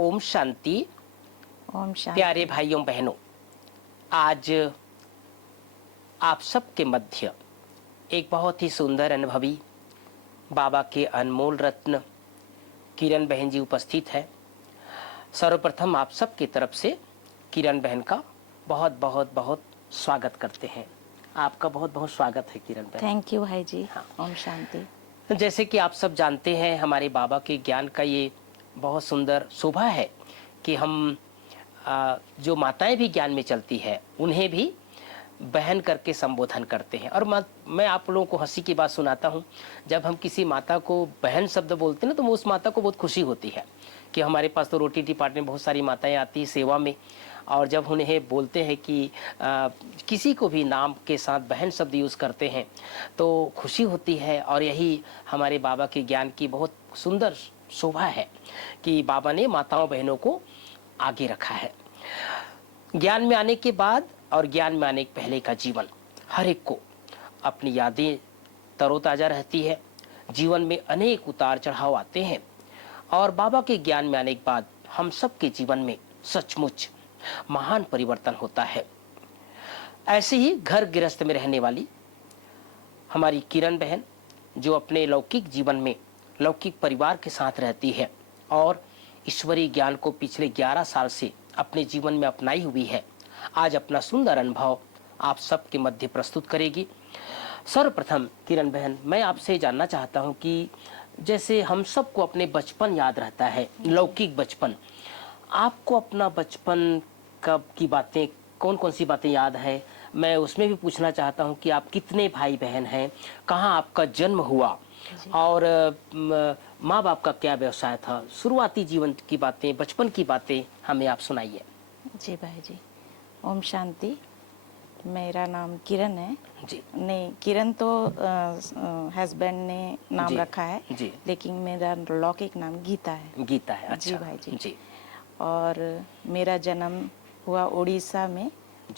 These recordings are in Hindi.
ओम शांति। ओम शांति। प्यारे भाइयों बहनों, आज आप सबके मध्य एक बहुत ही सुंदर अनुभवी बाबा के अनमोल रत्न किरण बहन जी उपस्थित है। सर्वप्रथम आप सबकी तरफ से किरण बहन का बहुत बहुत बहुत स्वागत करते हैं। आपका बहुत बहुत स्वागत है किरण बहन। थैंक यू भाई जी। हाँ। ओम शांति। जैसे कि आप सब जानते हैं, हमारे बाबा के ज्ञान का ये बहुत सुंदर शोभा है कि हम जो माताएं भी ज्ञान में चलती है उन्हें भी बहन करके संबोधन करते हैं। और मैं आप लोगों को हंसी की बात सुनाता हूँ। जब हम किसी माता को बहन शब्द बोलते हैं ना, तो उस माता को बहुत खुशी होती है कि हमारे पास तो रोटी डिपार्टमेंट बहुत सारी माताएं आती हैं सेवा में, और जब उन्हें बोलते हैं कि किसी को भी नाम के साथ बहन शब्द यूज़ करते हैं तो खुशी होती है। और यही हमारे बाबा के ज्ञान की बहुत सुंदर शोभा है कि बाबा ने माताओं बहनों को आगे रखा है। ज्ञान में आने के बाद और ज्ञान में आने के पहले का जीवन, हर एक को अपनी यादें तरोताज़ा रहती है। जीवन में अनेक उतार चढ़ाव आते हैं, और बाबा के ज्ञान में आने के बाद हम सब के जीवन में सचमुच महान परिवर्तन होता है। ऐसे ही घर गृहस्थ में रहने वाली हमारी किरण बहन, जो अपने लौकिक जीवन में लौकिक परिवार के साथ रहती है और ईश्वरीय ज्ञान को पिछले 11 साल से अपने जीवन में अपनाई हुई है, आज अपना सुंदर अनुभव आप सबके मध्य प्रस्तुत करेगी। सर्वप्रथम किरण बहन, मैं आपसे जानना चाहता हूं कि जैसे हम सबको अपने बचपन याद रहता है, लौकिक बचपन, आपको अपना बचपन कब की बातें, कौन कौन सी बातें याद है? मैं उसमें भी पूछना चाहता हूं कि आप कितने भाई बहन हैं, कहाँ आपका जन्म हुआ, और माँ बाप का क्या व्यवसाय था? शुरुआती जीवन की बातें, बचपन की बातें हमें आप सुनाइए। जी भाई जी। ओम शांति। मेरा नाम किरण है जी। नहीं, किरण तो हस्बैंड ने नाम रखा है जी। लेकिन मेरा लौकिक नाम गीता है। गीता है। अच्छा। जी भाई जी। जी। और मेरा जन्म हुआ उड़ीसा में,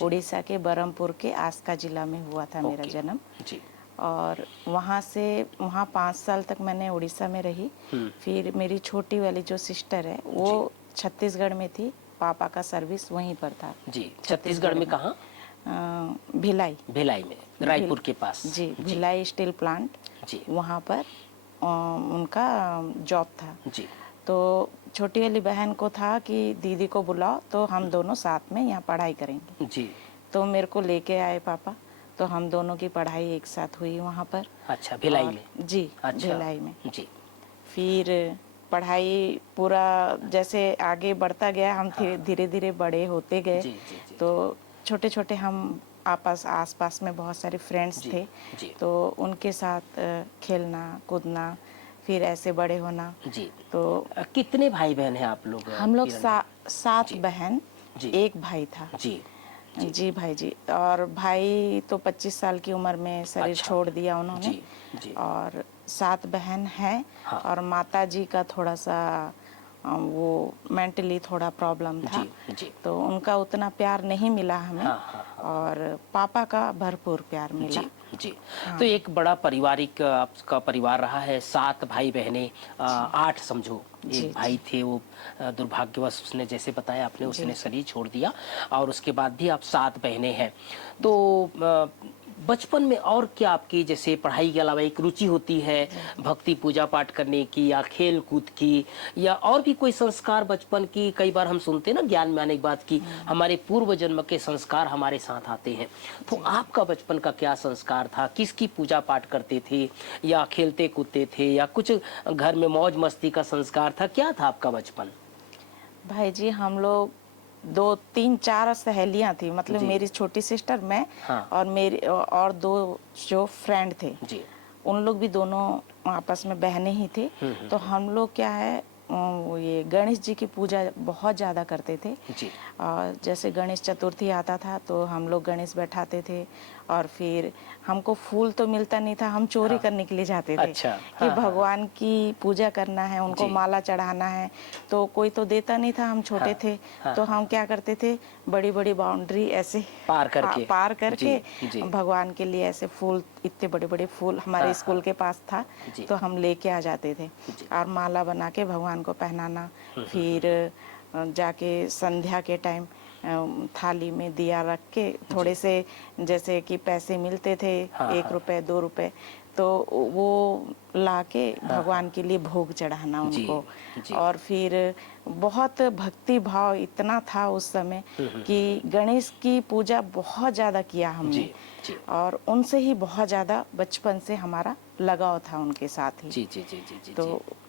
उड़ीसा के बरहमपुर के आस्का जिला में हुआ था मेरा जन्म। जी। और वहाँ 5 साल तक मैंने उड़ीसा में रही। फिर मेरी छोटी वाली जो सिस्टर है वो छत्तीसगढ़ में थी, पापा का सर्विस वहीं पर था। जी। छत्तीसगढ़ में कहाँ? भिलाई। भिलाई में, रायपुर के पास। जी, भिलाई स्टील प्लांट। जी। वहाँ पर उनका जॉब था। जी। तो छोटी वाली बहन को था कि दीदी को बुलाओ तो हम दोनों साथ में यहाँ पढ़ाई करेंगे। जी। तो मेरे को लेके आए पापा, तो हम दोनों की पढ़ाई एक साथ हुई वहाँ पर। अच्छा, भिलाई में? जी। अच्छा। भिलाई में। जी। फिर पढ़ाई पूरा जैसे आगे बढ़ता गया, हम धीरे धीरे बड़े होते गए। तो छोटे छोटे हम आस पास में बहुत सारे फ्रेंड्स थे। तो उनके साथ खेलना कूदना, फिर ऐसे बड़े होना। जी। तो कितने भाई बहन हैं आप लोग? हम लोग 7 बहन, एक भाई था। जी। जी भाई जी। और भाई तो 25 साल की उम्र में शरीर छोड़ दिया उन्होंने। जी। और 7 बहन हैं। हाँ। और माता जी का थोड़ा सा वो मेंटली थोड़ा प्रॉब्लम था। जी। तो उनका उतना प्यार नहीं मिला हमें। हाँ। और पापा का भरपूर प्यार मिला। जी। तो एक बड़ा पारिवारिक आपका परिवार रहा है, 7 भाई बहनें, 8 समझो। एक भाई थे, वो दुर्भाग्यवश उसने, जैसे बताया आपने, उसने शरीर छोड़ दिया, और उसके बाद भी आप 7 बहनें हैं। तो बचपन में और क्या आपकी, जैसे पढ़ाई के अलावा एक रुचि होती है भक्ति पूजा पाठ करने की, या खेल कूद की, या और भी कोई संस्कार बचपन की? कई बार हम सुनते हैं ना ज्ञान में आने के बाद कि हमारे पूर्व जन्म के संस्कार हमारे साथ आते हैं। तो आपका बचपन का क्या संस्कार था? किसकी पूजा पाठ करते थे, या खेलते कूदते थे, या कुछ घर में मौज मस्ती का संस्कार था? क्या था आपका बचपन? भाई जी, हम लोग 2 3 4 सहेलियां थी, मतलब मेरी छोटी सिस्टर, मैं। हाँ। और मेरी और 2 जो फ्रेंड थे, जी। उन लोग भी दोनों आपस में बहनें ही थे। तो हम लोग क्या है, वो ये गणेश जी की पूजा बहुत ज़्यादा करते थे। जी। और जैसे गणेश चतुर्थी आता था तो हम लोग गणेश बैठाते थे। और फिर हमको फूल तो मिलता नहीं था, हम चोरी करने के लिए जाते थे। अच्छा। कि भगवान की पूजा करना है, उनको माला चढ़ाना है। तो कोई तो देता नहीं था, हम छोटे थे। तो हम क्या करते थे, बड़ी बड़ी बाउंड्री ऐसे पार करके भगवान के लिए ऐसे फूल, इतने बड़े बड़े फूल हमारे स्कूल के पास था, तो हम लेके आ जाते थे और माला बना के भगवान को पहना पहनाना, फिर जाके संध्या के टाइम थाली में दिया रख के थोड़े से जैसे कि पैसे मिलते थे, हाँ, 1 रुपए 2 रुपए, तो वो लाके भगवान के लिए भोग चढ़ाना जी, उनको। जी। और फिर बहुत भक्ति भाव इतना था उस समय कि गणेश की पूजा बहुत ज़्यादा किया हमने। जी, जी। और उनसे ही बहुत ज़्यादा बचपन से हमारा लगाव था उनके साथ ही। जी, जी, जी, जी, जी, तो जी।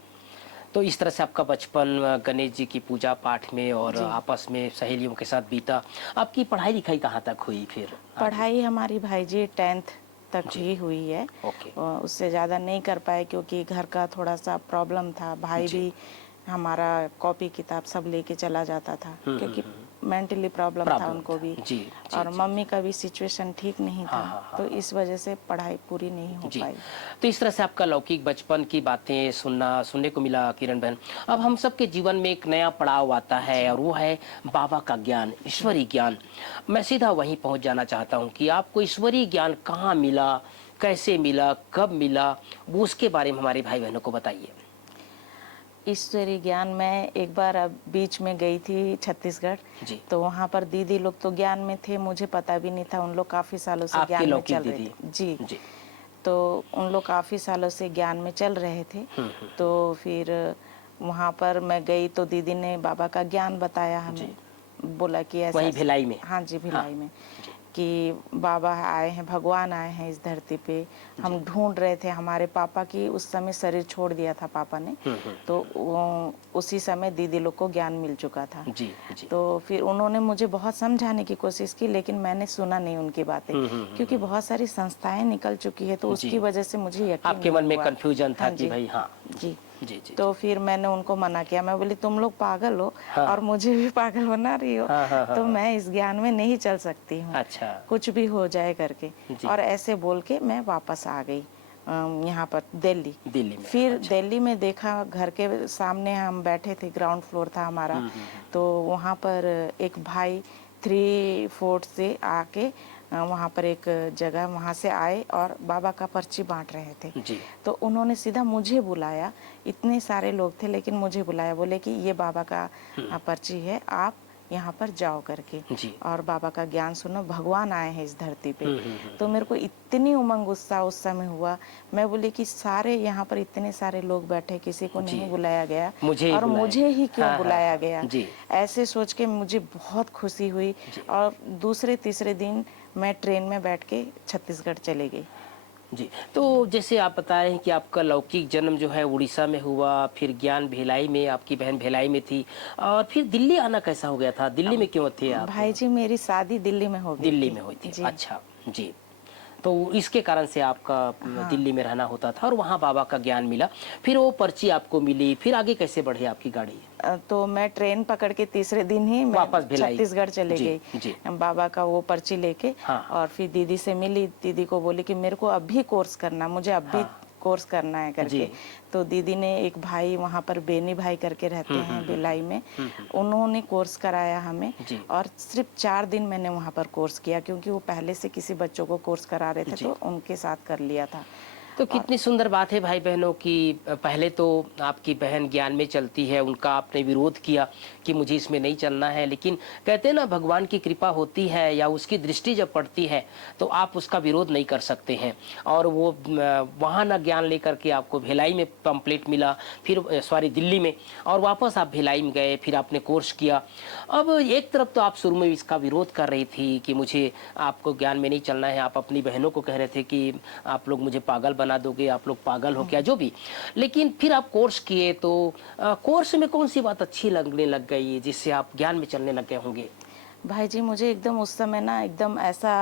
तो इस तरह से आपका बचपन गणेश जी की पूजा पाठ में और जी, आपस में सहेलियों के साथ बीता। आपकी पढ़ाई लिखाई कहाँ तक हुई फिर आगे? पढ़ाई हमारी भाई जी 10th तक जी। ही हुई है। ओके। उससे ज़्यादा नहीं कर पाए क्योंकि घर का थोड़ा सा प्रॉब्लम था। भाई जी। भी हमारा कॉपी किताब सब लेके चला जाता था क्योंकि मेंटली प्रॉब्लम था प्रॉब्लम उनको था। भी। जी, जी, और जी। मम्मी का भी सिचुएशन ठीक नहीं हाँ, था, हाँ, हाँ, तो हाँ। इस वजह से पढ़ाई पूरी नहीं हो जी। पाई। तो इस तरह से आपका लौकिक बचपन की बातें सुनने को मिला किरण बहन। अब हम सबके जीवन में एक नया पड़ाव आता है और वो है बाबा का ज्ञान, ईश्वरीय ज्ञान। मैं सीधा वहीं पहुंच जाना चाहता हूं कि आपको ईश्वरीय ज्ञान कहाँ मिला, कैसे मिला, कब मिला, वो उसके बारे में हमारे भाई बहनों को बताइए। ईश्वरीय ज्ञान मैं एक बार अब बीच में गई थी छत्तीसगढ़, जी। तो वहाँ पर दीदी लोग तो ज्ञान में थे, मुझे पता भी नहीं था। उन लोग काफ़ी सालों से आपके ज्ञान में लौकिक चल रहे दीदी। थे। जी। जी। तो उन लोग काफ़ी सालों से ज्ञान में चल रहे थे। तो फिर वहाँ पर मैं गई तो दीदी ने बाबा का ज्ञान बताया जी। हमें। बोला कि ऐसा वहीं ऐसा। भिलाई में। हाँ जी, हाँ। भिलाई में। जी। कि बाबा आए हैं, भगवान आए हैं इस धरती पे। हम ढूंढ रहे थे हमारे पापा की, उस समय शरीर छोड़ दिया था पापा ने। तो उसी समय दीदी लोग को ज्ञान मिल चुका था। जी, जी। तो फिर उन्होंने मुझे बहुत समझाने की कोशिश की, लेकिन मैंने सुना नहीं उनकी बातें क्योंकि बहुत सारी संस्थाएं निकल चुकी है, तो जी। उसकी वजह से मुझे यकीन आपके नहीं मन में हुआ। कन्फ्यूजन था हाँ कि जी। भाई हाँ। जी। जी, जी, तो जी। फिर मैंने उनको मना किया, मैं बोली तुम लोग पागल हो हाँ। और मुझे भी पागल बना रही हो, हाँ, हाँ, हाँ, तो हाँ। मैं इस ज्ञान में नहीं चल सकती हूँ, अच्छा। कुछ भी हो जाए करके। जी। और ऐसे बोल के मैं वापस आ गई यहाँ पर दिल्ली। दिल्ली में। फिर अच्छा। दिल्ली में देखा, घर के सामने हम बैठे थे, ग्राउंड फ्लोर था हमारा। तो वहाँ पर एक भाई 3-4 से आके वहाँ पर एक जगह, वहाँ से आए और बाबा का पर्ची बांट रहे थे। जी। तो उन्होंने सीधा मुझे बुलाया, इतने सारे लोग थे लेकिन मुझे बुलाया, बोले कि ये बाबा का पर्ची है, आप यहाँ पर जाओ करके जी। और बाबा का ज्ञान सुनो, भगवान आए हैं इस धरती पे। तो मेरे को इतनी उमंग उत्साह उस समय हुआ, मैं बोली कि सारे यहाँ पर इतने सारे लोग बैठे, किसी को जी। नहीं बुलाया गया मुझे ही और बुलाया मुझे गया। ही क्यों हाँ, हाँ, बुलाया हाँ। गया। जी। ऐसे सोच के मुझे बहुत खुशी हुई जी। और दूसरे तीसरे दिन मैं ट्रेन में बैठ के छत्तीसगढ़ चली गई। जी। तो जैसे आप बता रहे हैं कि आपका लौकिक जन्म जो है उड़ीसा में हुआ, फिर ज्ञान भिलाई में, आपकी बहन भिलाई में थी, और फिर दिल्ली आना कैसा हो गया था? दिल्ली में क्यों थे आप? भाई जी मेरी शादी दिल्ली में हो गई दिल्ली थी। में हुई थी। जी। अच्छा। जी। तो इसके कारण से आपका हाँ। दिल्ली में रहना होता था और वहाँ बाबा का ज्ञान मिला। फिर वो पर्ची आपको मिली, फिर आगे कैसे बढ़ी आपकी गाड़ी? तो मैं ट्रेन पकड़ के तीसरे दिन ही मैं वापस भिलाई? छत्तीसगढ़ चले जी, गई जी। बाबा का वो पर्ची लेके। हाँ, हाँ। और फिर दीदी से मिली, दीदी को बोली कि मेरे को अब भी कोर्स करना, मुझे अब भी हाँ। कोर्स करना है करके। जी। तो दीदी ने, एक भाई वहाँ पर बेनी भाई करके रहते हैं भिलाई में, उन्होंने कोर्स कराया हमें। जी। और सिर्फ 4 दिन मैंने वहाँ पर कोर्स किया क्योंकि वो पहले से किसी बच्चों को कोर्स करा रहे थे, जी। तो उनके साथ कर लिया था। तो कितनी सुंदर बात है भाई बहनों की, पहले तो आपकी बहन ज्ञान में चलती है, उनका आपने विरोध किया कि मुझे इसमें नहीं चलना है, लेकिन कहते हैं ना भगवान की कृपा होती है या उसकी दृष्टि जब पड़ती है तो आप उसका विरोध नहीं कर सकते हैं। और वो वहाँ ना ज्ञान लेकर के आपको भिलाई में पंपलेट मिला, फिर सॉरी दिल्ली में, और वापस आप भिलाई में गए, फिर आपने कोर्स किया। अब एक तरफ तो आप शुरू में इसका विरोध कर रही थी कि मुझे आपको ज्ञान में नहीं चलना है, आप अपनी बहनों को कह रहे थे कि आप लोग मुझे पागल बना दोगे, आप लोग पागल हो क्या, जो भी। लेकिन फिर आप कोर्स किए तो कोर्स में कौन सी बात अच्छी लगने लग गई जिससे आप ज्ञान में चलने लग गए होंगे? भाई जी मुझे एकदम उस समय ना एकदम ऐसा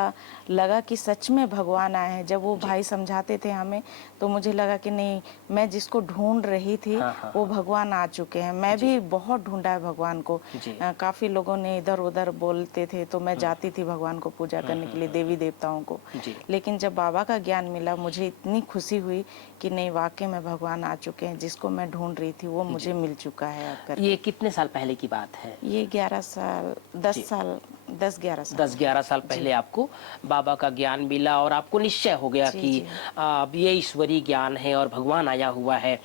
लगा कि सच में भगवान आए हैं। जब वो भाई समझाते थे हमें तो मुझे लगा कि नहीं, मैं जिसको ढूंढ रही थी हाँ, हाँ, वो भगवान आ चुके हैं। मैं भी बहुत ढूंढा है भगवान को। जी। काफ़ी लोगों ने इधर उधर बोलते थे तो मैं जाती थी भगवान को पूजा करने के लिए, देवी देवताओं को। जी। लेकिन जब बाबा का ज्ञान मिला मुझे इतनी खुशी हुई कि नहीं, वाकई में भगवान आ चुके हैं, जिसको मैं ढूंढ रही थी वो मुझे मिल चुका है अब करके। ये कितने साल पहले की बात है? ये 11 साल 10 साल 10-11 साल 10-11 साल पहले आपको बाबा का ज्ञान मिला और आपको निश्चय हो गया जी, कि जी। अब ये ईश्वरीय ज्ञान है और भगवान आया हुआ है।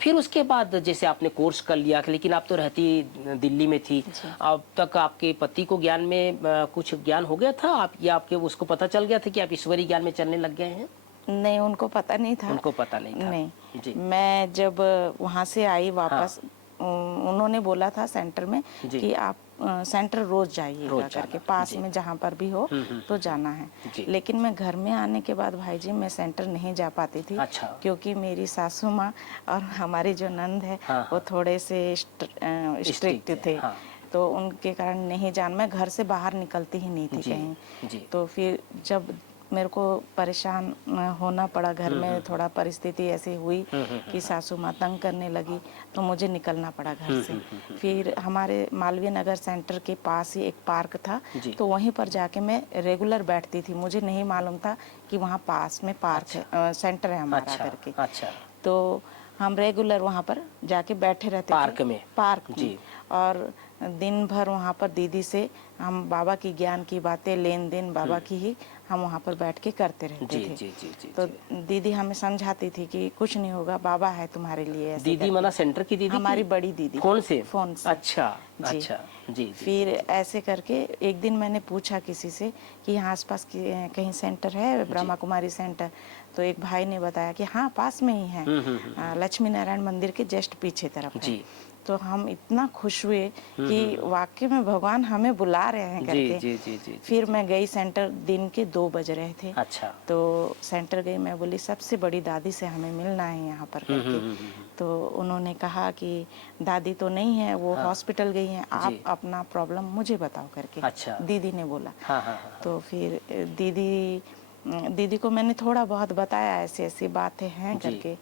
फिर उसके बाद जैसे आपने कोर्स कर लिया, लेकिन आप तो रहती दिल्ली में थी, जी। अब तक आपके पति को ज्ञान में कुछ ज्ञान हो गया था आप, या आपके उसको पता चल गया था कि आप ईश्वरीय ज्ञान में चलने लग गए हैं? नहीं, उनको पता नहीं था। उनको पता नहीं था। नहीं, जी। मैं जब वहाँ से आई वापस, उन्होंने बोला था सेंटर में जी। कि आप सेंटर रोज जाइएगा रोज करके, जाना, पास जी। में जहाँ पर भी हो तो जाना है। जी। लेकिन मैं घर में आने के बाद भाई जी मैं सेंटर नहीं जा पाती थी। अच्छा। क्योंकि मेरी सासू माँ और हमारी जो नंद है हाँ, वो हाँ। थोड़े से स्ट्रिक्ट थे। हाँ। तो उनके कारण नहीं जान, मैं घर से बाहर निकलती ही नहीं थी जी, कहीं। जी। तो फिर जब मेरे को परेशान होना पड़ा, घर में थोड़ा परिस्थिति ऐसी हुई कि सासू माँ तंग करने लगी, तो मुझे निकलना पड़ा घर से। फिर हमारे मालवीय नगर सेंटर के पास ही एक पार्क था, जी। तो वहीं पर जाके मैं रेगुलर बैठती थी। मुझे नहीं मालूम था कि वहाँ पास में पार्क है, सेंटर है हमारा अच्छा, करके। अच्छा। तो हम रेगुलर वहाँ पर जाके बैठे रहते पार्क थे में? पार्क में। जी। और दिन भर वहाँ पर दीदी से हम बाबा की ज्ञान की बातें, लेन देन बाबा की ही हम वहाँ पर बैठ के करते रहते जी, थे। जी, जी, जी, तो जी। दीदी हमें समझाती थी कि कुछ नहीं होगा, बाबा है तुम्हारे लिए, ऐसे दीदी करके। माना सेंटर की दीदी हमारी की? बड़ी दीदी। फोन से? फोन से। अच्छा, जी। अच्छा। जी, जी। फिर ऐसे करके एक दिन मैंने पूछा किसी से कि यहाँ आसपास कहीं सेंटर है, ब्रह्मा कुमारी सेंटर? तो एक भाई ने बताया कि हाँ पास में ही है, लक्ष्मी नारायण मंदिर के जस्ट पीछे तरफ है। जी। तो हम इतना खुश हुए कि वाकई में भगवान हमें बुला रहे हैं जी, करके। जी, जी, जी, फिर मैं गई सेंटर, दिन के 2 बज रहे थे। अच्छा। तो सेंटर गई, मैं बोली सबसे बड़ी दादी से हमें मिलना है यहाँ पर करके। तो उन्होंने कहा कि दादी तो नहीं है, वो हॉस्पिटल गई हैं, आप जी। अपना प्रॉब्लम मुझे बताओ करके। अच्छा। दीदी ने बोला। हाँ, हाँ, हाँ। तो फिर दीदी को मैंने थोड़ा बहुत बताया, ऐसी ऐसी बातें हैं जी। करके,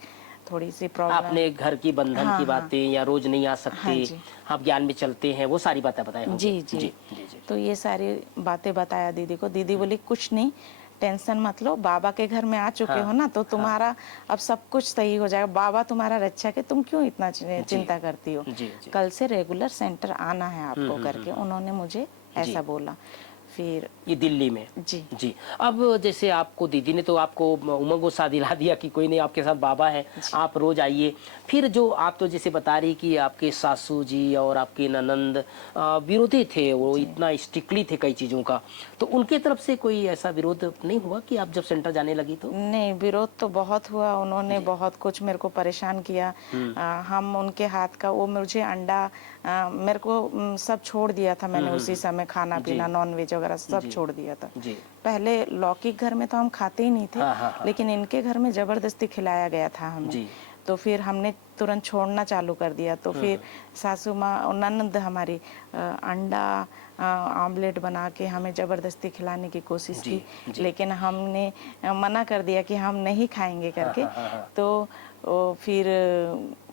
थोड़ी सी प्रॉब्लम। आपने घर की बंधन हाँ, की हाँ। बातें, या रोज नहीं आ सकते, हाँ जी। आप ज्ञान में चलते हैं, वो सारी बातें बताए होंगे। जी, जी। जी, जी, जी। तो ये सारी बातें बताया दीदी को। दीदी बोली कुछ नहीं, टेंशन मत लो, बाबा के घर में आ चुके हो ना, तो तुम्हारा अब सब कुछ सही हो जाएगा, बाबा तुम्हारा रक्षा के, तुम क्यों इतना चिंता करती हो? जी, जी। कल से रेगुलर सेंटर आना है आपको करके उन्होंने मुझे जी। ऐसा बोला। फिर ये दिल्ली में? जी। जी। अब जैसे आपको दीदी ने तो आपको उमंग उत्साह दिला दिया कि कोई नहीं, आपके साथ बाबा है, आप रोज आइए। फिर जो आप तो जैसे बता रही कि आपके सासू जी और आपके ननंद विरोधी थे, वो इतना स्ट्रिक्टली थे कई चीज़ों का, तो उनके तरफ से कोई ऐसा विरोध नहीं हुआ कि आप जब सेंटर जाने लगी तो? नहीं, विरोध तो बहुत हुआ, उन्होंने बहुत कुछ मेरे को परेशान किया। हम उनके हाथ का, वो मुझे अंडा, मेरे को सब छोड़ दिया था मैंने उसी समय, खाना पीना, नॉन वेज वगैरह सब छोड़ दिया था। जी। पहले लौकिक घर में तो हम खाते ही नहीं थे। हाँ, हाँ, हाँ। लेकिन इनके घर में जबरदस्ती खिलाया गया था हमें। जी। तो फिर हमने तुरंत छोड़ना चालू कर दिया। तो फिर सासू माँ और ननद हमारी अंडा आमलेट बना के हमें ज़बरदस्ती खिलाने की कोशिश जी, की। जी। लेकिन हमने मना कर दिया कि हम नहीं खाएंगे करके। तो फिर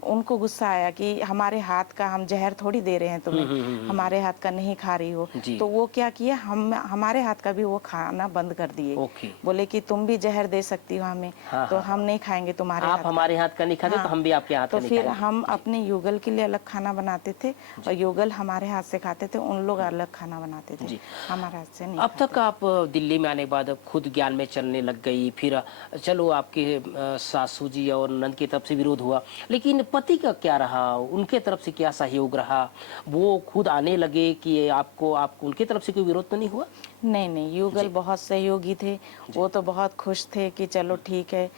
उनको गुस्सा आया कि हमारे हाथ का, हम जहर थोड़ी दे रहे हैं तुम्हें, हमारे हाथ का नहीं खा रही हो। जी। तो वो क्या किया, हमारे हाथ का भी वो खाना बंद कर दिए। ओके। बोले कि तुम भी जहर दे सकती हो हमें, तो हम नहीं खाएंगे तुम्हारे हाथ आप का। हमारे हाथ का नहीं खाते तो हम भी आपके हाथ का तो नहीं फिर खाएंगे। हम अपने युगल के लिए अलग खाना बनाते थे और युगल हमारे हाथ से खाते थे, उन लोग अलग खाना बनाते थे, हमारे हाथ से नहीं अब तक आप दिल्ली में आने के बाद अब खुद ज्ञान में चलने लग गई, फिर चलो आपके सासू जी और नंद की तरफ से विरोध हुआ, लेकिन पति का क्या रहा, उनके तरफ से क्या सहयोग रहा? वो खुद आने लगे कि आपको उनके तरफ से कोई विरोध तो नहीं हुआ? नहीं नहीं, युगल बहुत सहयोगी थे, वो तो बहुत खुश थे कि चलो ठीक है,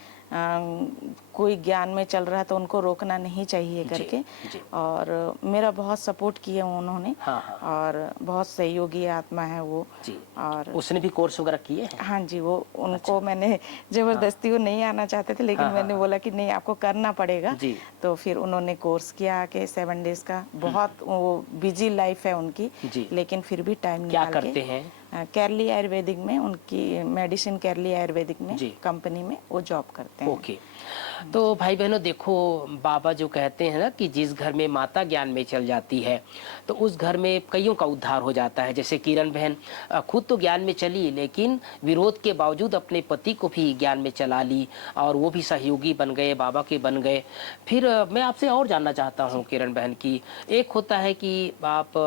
कोई ज्ञान में चल रहा है तो उनको रोकना नहीं चाहिए करके। जी। और मेरा बहुत सपोर्ट किया उन्होंने। हाँ, हाँ। और बहुत सहयोगी आत्मा है वो। जी। और उसने भी कोर्स वगैरह किए हैं? हाँ जी, वो उनको मैंने जबरदस्ती, वो नहीं आना चाहते थे, लेकिन मैंने बोला कि नहीं आपको करना पड़ेगा। जी। तो फिर उन्होंने कोर्स किया के 7 डेज का। बहुत वो बिजी लाइफ है उनकी, जी। लेकिन फिर भी टाइम क्या निकाल के करते हैं? केरली आयुर्वेदिक में, उनकी मेडिसिन केरली आयुर्वेदिक में जी। कंपनी में वो जॉब करते हैं। ओके। तो भाई बहनों देखो, बाबा जो कहते हैं ना कि जिस घर में माता ज्ञान में चल जाती है तो उस घर में कईयों का उद्धार हो जाता है। जैसे किरण बहन खुद तो ज्ञान में चली, लेकिन विरोध के बावजूद अपने पति को भी ज्ञान में चला ली और वो भी सहयोगी बन गए, बाबा के बन गए। फिर मैं आपसे और जानना चाहता हूँ किरण बहन की, एक होता है कि आप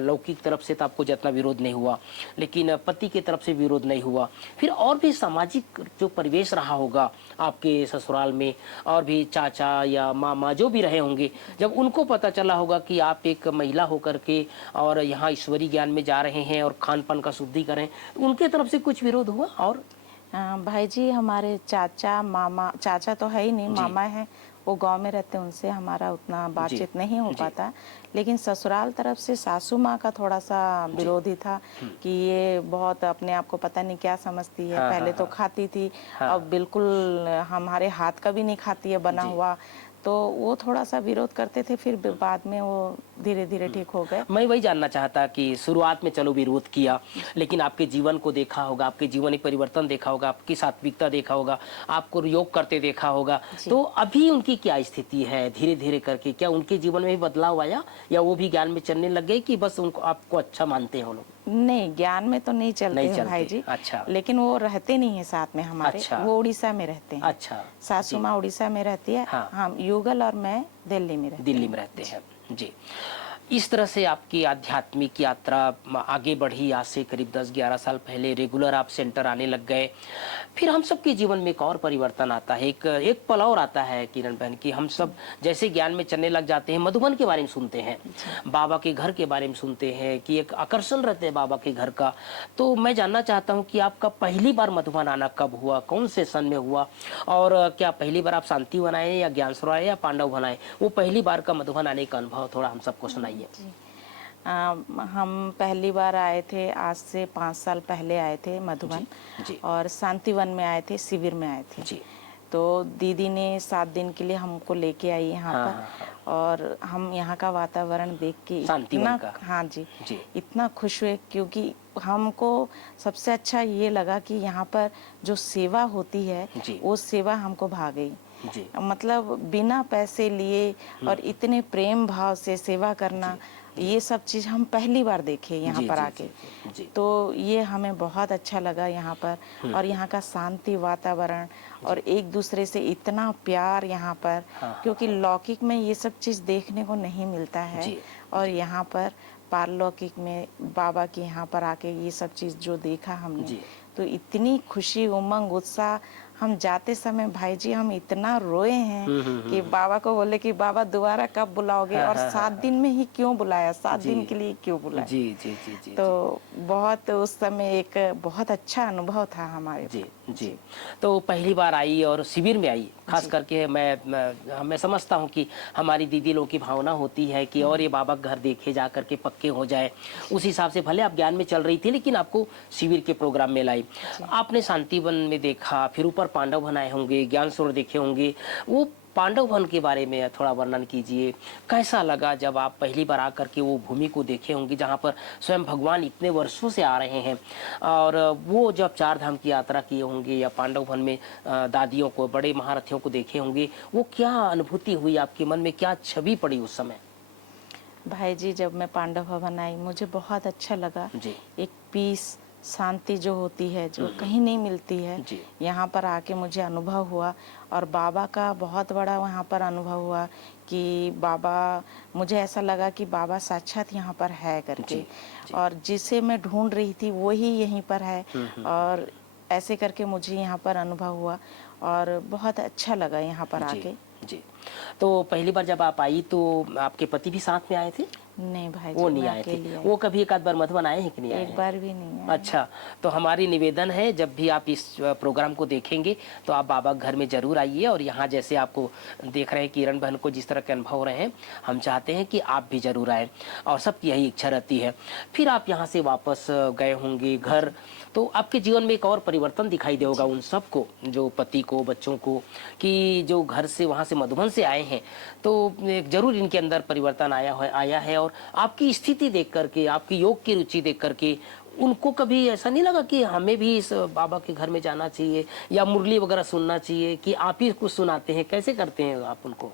लौकिक तरफ से तो आपको जितना विरोध नहीं हुआ, लेकिन पति की तरफ से विरोध नहीं हुआ, फिर और भी सामाजिक जो परिवेश रहा होगा आपके ससुराल में, और भी चाचा या मामा जो भी रहे होंगे, जब उनको पता चला होगा कि आप एक महिला होकर के और यहाँ ईश्वरी ज्ञान में जा रहे हैं और खान पान का शुद्धि करें, उनके तरफ से कुछ विरोध हुआ? और भाई जी, हमारे चाचा मामा, चाचा तो है ही नहीं, मामा है, वो गांव में रहते हैं, उनसे हमारा उतना बातचीत नहीं हो पाता। लेकिन ससुराल तरफ से सासू माँ का थोड़ा सा विरोधी था कि ये बहुत अपने आप को पता नहीं क्या समझती है। पहले तो खाती थी, अब बिल्कुल हमारे हाथ का भी नहीं खाती है बना हुआ, तो वो थोड़ा सा विरोध करते थे। फिर बाद में वो धीरे धीरे ठीक हो गए। मैं वही जानना चाहता कि शुरुआत में चलो विरोध किया, लेकिन आपके जीवन को देखा होगा, आपके जीवन में परिवर्तन देखा होगा, आपकी सात्विकता देखा होगा, आपको योग करते देखा होगा, तो अभी उनकी क्या स्थिति है? धीरे धीरे करके क्या उनके जीवन में भी बदलाव आया, या वो भी ज्ञान में चलने लग गए कि बस उनको आपको अच्छा मानते हैं वो लोग? नहीं, ज्ञान में तो नहीं चलते हैं भाई जी। अच्छा। लेकिन वो रहते नहीं है साथ में हमारे। अच्छा। वो उड़ीसा में रहते हैं। अच्छा। सासू माँ उड़ीसा में रहती है, हाँ। हम युगल और मैं दिल्ली में रहते हैं। दिल्ली में रहते हैं जी। इस तरह से आपकी आध्यात्मिक यात्रा आगे बढ़ी। आज से करीब 10-11 साल पहले रेगुलर आप सेंटर आने लग गए। फिर हम सब के जीवन में एक और परिवर्तन आता है, एक पल और आता है किरण बहन की, हम सब जैसे ज्ञान में चलने लग जाते हैं, मधुबन के बारे में सुनते हैं, बाबा के घर के बारे में सुनते हैं कि एक आकर्षण रहते हैं बाबा के घर का। तो मैं जानना चाहता हूँ कि आपका पहली बार मधुबन आना कब हुआ, कौन से सन में हुआ, और क्या पहली बार आप शांति वन आए या ज्ञान सरोवर आए या पांडव वन आए? वो पहली बार का मधुबन आने का अनुभव थोड़ा हम सबको सुनाइए। हम पहली बार आए थे, आज से 5 साल पहले आए थे मधुबन। जी। और शांतिवन में आए थे, शिविर में आए थे जी। तो दीदी ने 7 दिन के लिए हमको लेके आई यहाँ पर। और हम यहाँ का वातावरण देख के इतना, हाँ जी, इतना खुश हुए, क्योंकि हमको सबसे अच्छा ये लगा कि यहाँ पर जो सेवा होती है वो सेवा हमको भा गई। मतलब बिना पैसे लिए और इतने प्रेम भाव से सेवा करना, ये सब चीज़ हम पहली बार देखे यहाँ पर आके। तो ये हमें बहुत अच्छा लगा यहाँ पर। और यहाँ का शांति वातावरण और एक दूसरे से इतना प्यार यहाँ पर, क्योंकि लौकिक में ये सब चीज़ देखने को नहीं मिलता है। और यहाँ पर पारलौकिक में बाबा के यहाँ पर आके ये सब चीज़ जो देखा हमने, तो इतनी खुशी, उमंग, उत्साह। हम जाते समय भाई जी हम इतना रोए हैं कि बाबा को बोले कि बाबा दोबारा कब बुलाओगे, और 7 दिन में ही क्यों बुलाया, 7 दिन के लिए क्यों बुलाया। जी। तो बहुत उस समय एक बहुत अच्छा अनुभव था हमारे। जी। तो पहली बार आई और शिविर में आई, खास करके मैं समझता हूँ कि हमारी दीदी लोगों की भावना होती है कि और ये बाबा घर देखे जा करके पक्के हो जाए। उस हिसाब से भले आप ज्ञान में चल रही थी, लेकिन आपको शिविर के प्रोग्राम में लाई। आपने शांतिवन में देखा, फिर ऊपर पांडव वन आए होंगे, ज्ञान सरोवर देखे होंगे। वो पांडव वन के बारे में थोड़ा वर्णन कीजिए, कैसा लगा जब आप पहली बार आकर के वो भूमि को देखे होंगे जहाँ पर स्वयं भगवान इतने वर्षों से आ रहे हैं, और वो जब 4 धाम की यात्रा किए होंगे या पांडव वन में दादियों को, बड़े महारथियों को देखे होंगे, वो क्या अनुभूति हुई आपके मन में, क्या छवि पड़ी उस समय? भाई जी, जब मैं पांडव भवन आई मुझे बहुत अच्छा लगा। एक पीस, शांति जो होती है, जो कहीं नहीं मिलती है, यहाँ पर आके मुझे अनुभव हुआ। और बाबा का बहुत बड़ा वहाँ पर अनुभव हुआ कि बाबा, मुझे ऐसा लगा कि बाबा साक्षात यहाँ पर है करके। और जिसे मैं ढूंढ रही थी वही यहीं पर है, और ऐसे करके मुझे यहाँ पर अनुभव हुआ और बहुत अच्छा लगा यहाँ पर आके। जी। तो पहली बार जब आप आई तो आपके पति भी साथ में आए थे? नहीं भाई, वो नहीं आए थे। वो कभी एक आध बार मधुबन आए हैं कि नहीं आए? एक बार भी नहीं आए। अच्छा, तो हमारी निवेदन है, जब भी आप इस प्रोग्राम को देखेंगे तो आप बाबा घर में जरूर आइए। और यहाँ जैसे आपको देख रहे हैं किरण बहन को जिस तरह के अनुभव हो रहे हैं, हम चाहते हैं कि आप भी जरूर आए, और सबकी यही इच्छा रहती है। फिर आप यहाँ से वापस गए होंगे घर, तो आपके जीवन में एक और परिवर्तन दिखाई दे होगा उन सबको, जो पति को, बच्चों को, कि जो घर से, वहाँ से, मधुबन से आए हैं, तो जरूर इनके अंदर परिवर्तन आया है। और आपकी स्थिति देख करके, आपकी योग की रुचि देख करके उनको कभी ऐसा नहीं लगा कि हमें भी इस बाबा के घर में जाना चाहिए या मुरली वगैरह सुनना चाहिए, कि आप ही कुछ सुनाते हैं, कैसे करते हैं आप उनको?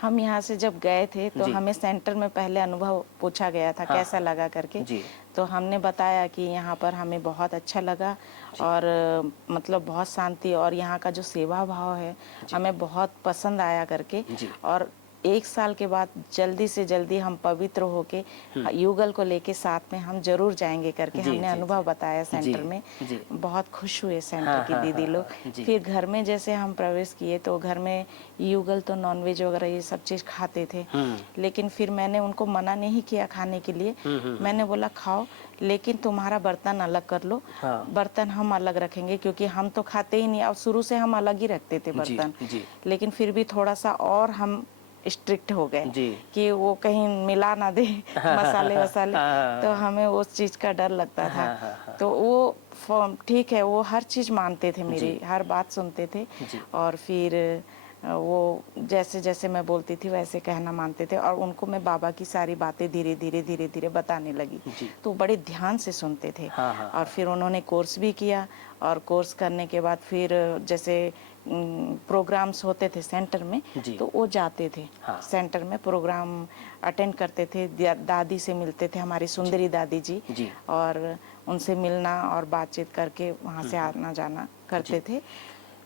हम यहाँ से जब गए थे तो जी। हमें सेंटर में पहले अनुभव पूछा गया था, हाँ, कैसा हाँ। लगा करके। जी। तो हमने बताया कि यहाँ पर हमें बहुत अच्छा लगा और मतलब बहुत शांति, और यहाँ का जो सेवा भाव है हमें बहुत पसंद आया करके। जी। और 1 साल के बाद जल्दी से जल्दी हम पवित्र होके युगल को लेके साथ में हम जरूर जाएंगे करके जी, हमने जी, अनुभव बताया जी, सेंटर में। जी। बहुत खुश हुए सेंटर हाँ, की हाँ, दीदी हाँ, लोग। हाँ, जी। फिर घर में जैसे हम प्रवेश किए तो घर में युगल तो नॉनवेज वगैरह ये सब चीज़ खाते थे, लेकिन फिर मैंने उनको मना नहीं किया खाने के लिए। मैंने बोला खाओ, लेकिन तुम्हारा बर्तन अलग कर लो। हाँ। बर्तन हम अलग रखेंगे, क्योंकि हम तो खाते ही नहीं और शुरू से हम अलग ही रखते थे जी, बर्तन। जी। लेकिन फिर भी थोड़ा सा और हम स्ट्रिक्ट हो गए जी। कि वो कहीं मिला ना दे मसाले वसाले, हाँ, तो हमें उस चीज़ का डर लगता था। हाँ, हाँ, हाँ। तो वो ठीक है, वो हर चीज़ मानते थे, मेरी जी। हर बात सुनते थे। जी। और फिर वो जैसे जैसे मैं बोलती थी वैसे कहना मानते थे, और उनको मैं बाबा की सारी बातें धीरे धीरे बताने लगी। जी। तो बड़े ध्यान से सुनते थे। हाँ, हाँ, और फिर उन्होंने कोर्स भी किया, और कोर्स करने के बाद फिर जैसे प्रोग्राम्स होते थे सेंटर में, जी। तो वो जाते थे। हाँ। सेंटर में प्रोग्राम अटेंड करते थे, दादी से मिलते थे, हमारी सुंदरी दादी जी। जी। और उनसे मिलना और बातचीट करके वहाँ से आना जाना करते थे।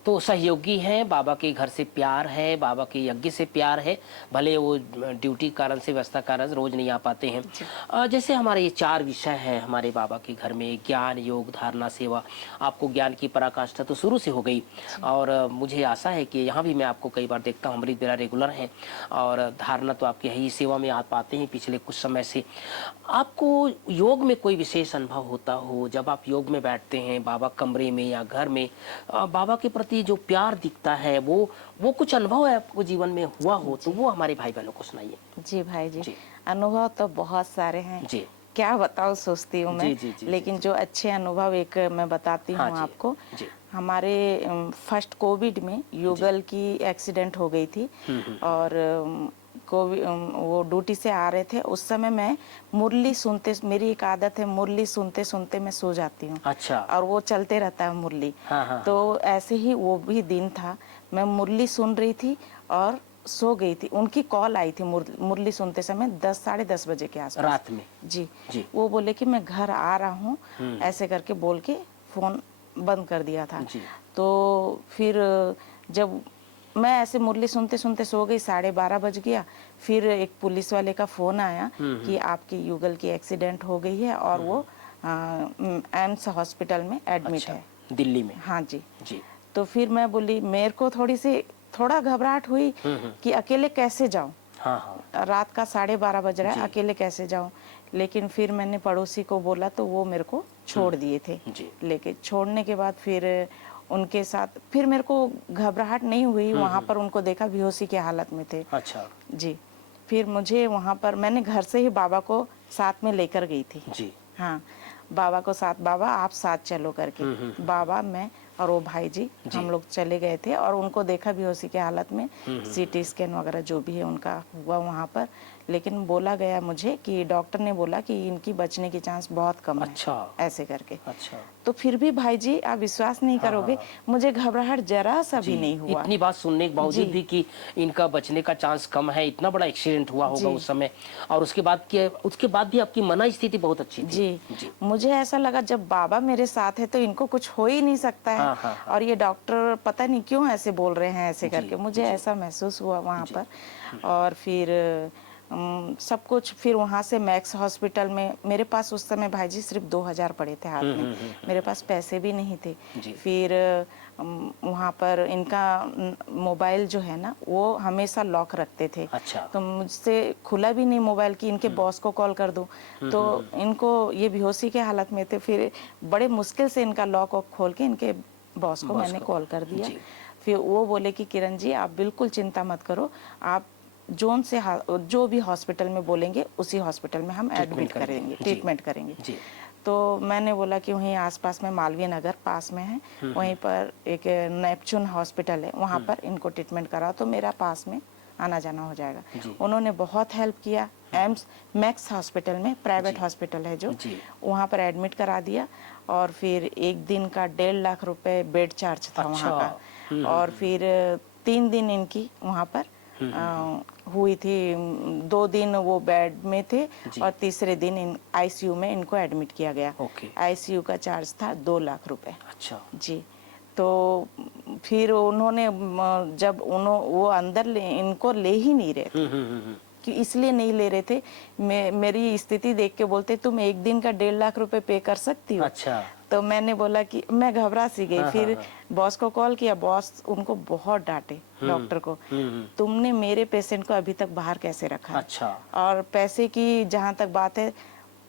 तो सहयोगी हैं, बाबा के घर से प्यार है, बाबा के यज्ञ से प्यार है, भले वो ड्यूटी कारण से, व्यवस्था कारण रोज नहीं आ पाते हैं। जैसे हमारे ये 4 विषय हैं हमारे बाबा के घर में, ज्ञान, योग, धारणा, सेवा। आपको ज्ञान की पराकाष्ठा तो शुरू से हो गई, और मुझे आशा है कि यहाँ भी मैं आपको कई बार देखता हूँ, अमृत बेरा रेगुलर हैं, और धारणा तो आपके यही सेवा में आ पाते हैं पिछले कुछ समय से। आपको योग में कोई विशेष अनुभव होता हो, जब आप योग में बैठते हैं बाबा कमरे में या घर में, बाबा के प्रति जो प्यार दिखता है, वो कुछ अनुभव है आपको जीवन में हुआ हो तो वो हमारे भाई बहनों को सुनाइए। जी भाई जी, जी। अनुभव तो बहुत सारे हैं, जी। क्या बताऊँ, सोचती हूँ मैं। जी, जी, जी, लेकिन जी, जो अच्छे अनुभव एक मैं बताती हाँ हूँ जी। आपको। जी। हमारे फर्स्ट कोविड में युगल की एक्सीडेंट हो गई थी, और कोविड वो ड्यूटी से आ रहे थे उस समय। मैं मुरली सुनते, मेरी एक आदत है, मुरली सुनते सुनते मैं सो जाती हूँ। अच्छा। और वो चलते रहता है मुरली। हाँ, हाँ, तो ऐसे ही वो भी दिन था, मैं मुरली सुन रही थी और सो गई थी। उनकी कॉल आई थी मुरली सुनते समय 10 साढ़े 10 बजे के आसपास। रात में। जी। जी। वो बोले कि मैं घर आ रहा हूँ, ऐसे करके बोल के फोन बंद कर दिया था। जी। तो फिर जब मैं ऐसे मुरली सुनते सुनते सो गई, 12:30 बज गया। फिर एक पुलिस वाले का फोन आया कि आपकी युगल की एक्सीडेंट हो गई है और वो एम्स हॉस्पिटल में एडमिट अच्छा, है, दिल्ली में। हाँ जी। जी। तो फिर मैं बोली, मेरे को थोड़ा घबराहट हुई कि अकेले कैसे जाऊं। हाँ, हाँ। रात का 12:30 बज रहा जी। है, अकेले कैसे जाऊं। लेकिन फिर मैंने पड़ोसी को बोला तो वो मेरे को छोड़ दिए थे। जी। लेके छोड़ने के बाद फिर उनके साथ फिर मेरे को घबराहट नहीं हुई। वहाँ पर उनको देखा बेहोशी की हालत में थे। अच्छा। जी। फिर मुझे वहाँ पर मैंने घर से ही बाबा को साथ में लेकर गई थी। जी। हाँ, बाबा को साथ, बाबा आप साथ चलो करके। बाबा, मैं और वो भाई जी हम लोग चले गए थे, और उनको देखा बेहोशी की हालत में। सीटी स्कैन वगैरह जो भी है उनका हुआ वहाँ पर। लेकिन बोला गया मुझे कि डॉक्टर ने बोला कि इनकी बचने की चांस बहुत कम है। अच्छा। ऐसे करके। अच्छा। तो फिर भी भाई जी आप विश्वास नहीं करोगे, मुझे घबराहट जरा सा भी नहीं हुआ। इतनी बात सुनने के बावजूद जी। भी कि इनका बचने का चांस कम है, इतना बड़ा एक्सीडेंट हुआ होगा जी। उस समय, और उसके बाद भी आपकी मन स्थिति बहुत अच्छी थी। जी। जी। मुझे ऐसा लगा जब बाबा मेरे साथ है तो इनको कुछ हो ही नहीं सकता है। हाँ, हाँ, हाँ। और ये डॉक्टर पता नहीं क्यों ऐसे बोल रहे हैं ऐसे जी, करके, मुझे जी। ऐसा महसूस हुआ वहाँ जी। पर। और फिर सब कुछ फिर वहाँ से मैक्स हॉस्पिटल में, मेरे पास उस समय भाई जी सिर्फ 2000 पड़े थे हाथ में, मेरे पास पैसे भी नहीं थे। जी। फिर वहाँ पर इनका मोबाइल जो है ना वो हमेशा लॉक रखते थे। अच्छा। तो मुझसे खुला भी नहीं मोबाइल कि इनके बॉस को कॉल कर दूं। तो इनको ये बेहोशी के हालत में थे, फिर बड़े मुश्किल से इनका लॉक वॉक खोल के इनके बॉस को मैंने कॉल कर दिया। जी। फिर वो बोले कि किरण जी आप बिल्कुल चिंता मत करो, आप जो भी हॉस्पिटल में बोलेंगे उसी हॉस्पिटल में हम एडमिट करेंगे, ट्रीटमेंट करेंगे। जी। तो मैंने बोला कि वहीं आसपास में मालवीय नगर पास में है, वहीं पर एक नेपचून हॉस्पिटल है, वहाँ पर इनको ट्रीटमेंट कराओ तो मेरा पास में आना जाना हो जाएगा। उन्होंने बहुत हेल्प किया, एम्स मैक्स हॉस्पिटल में, प्राइवेट हॉस्पिटल है जो, जी। वहाँ पर एडमिट करा दिया। और फिर एक दिन का 1.5 लाख रुपए बेड चार्ज था वहाँ का। और फिर 3 दिन इनकी वहाँ पर हुई थी। 2 दिन वो बेड में थे जी। और तीसरे दिन इन आईसीयू में इनको एडमिट किया गया। ओके। आईसीयू का चार्ज था 2 लाख रुपए। अच्छा। जी। तो फिर उन्होंने जब वो अंदर इनको ले ही नहीं रहे थे, कि इसलिए नहीं ले रहे थे, मेरी स्थिति देख के बोलते तुम एक दिन का 1.5 लाख रुपए पे कर सकती हो। अच्छा। तो मैंने बोला कि मैं घबरा सी गई। फिर बॉस को कॉल किया, बॉस उनको बहुत डांटे, डॉक्टर को, तुमने मेरे पेशेंट को अभी तक बाहर कैसे रखा है? अच्छा। और पैसे की जहाँ तक बात है,